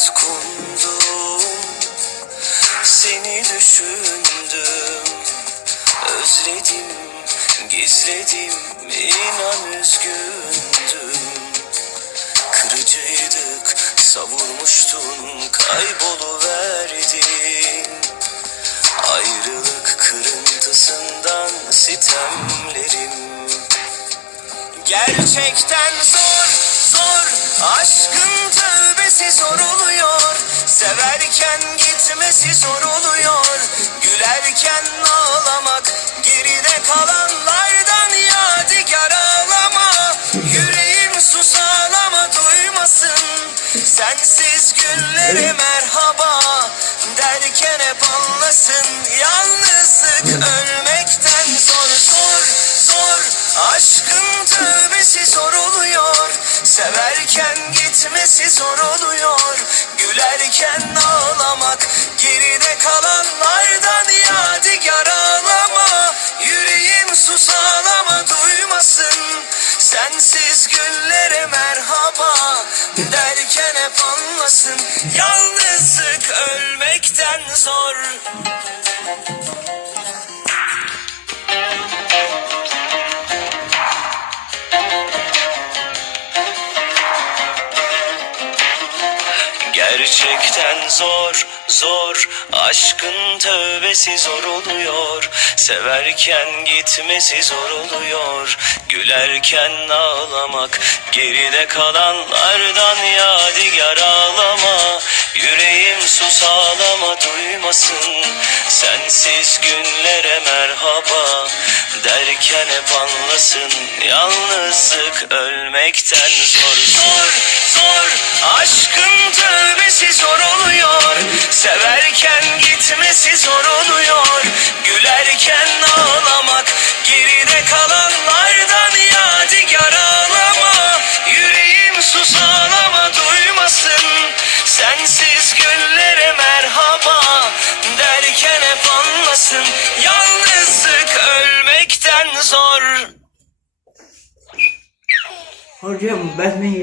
tutkundum Seni düşündüm. Özledim, gizledim inan üzgündüm. Kırıcıydık, savurmuştun Kayboluverdin Ayrılık kırıntısından sitemlerim. Gerçekten zor, zor aşk zor oluyor. Severken gitmesi zor oluyor. Gülerken ağlamak Geride kalanlardan yadigar ağlama. Yüreğim sus ağlama duymasın. Sensiz günlere merhaba Derken hep anlasın. Yalnızlık ölmekten zor zor zor. Aşkın tövbesi zor Severken gitmesi zor oluyor. Gülerken ağlamak Geride kalanlardan yadigar ağlama. Yüreğim sus ağlama duymasın. Sensiz günlere merhaba Derken hep anlasın. Yalnızlık ölmekten zor Gerçekten zor, zor. Aşkın tövbesi zor oluyor. Severken gitmesi zor oluyor. Gülerken ağlamak Geride kalanlardan yadigar ağlama. Yüreğim sus ağlama duymasın. Sensiz günlere merhaba. Derken hep anlasın. Yalnızlık ölmekten zor. Zor, zor. Aşkın और जो बस में ही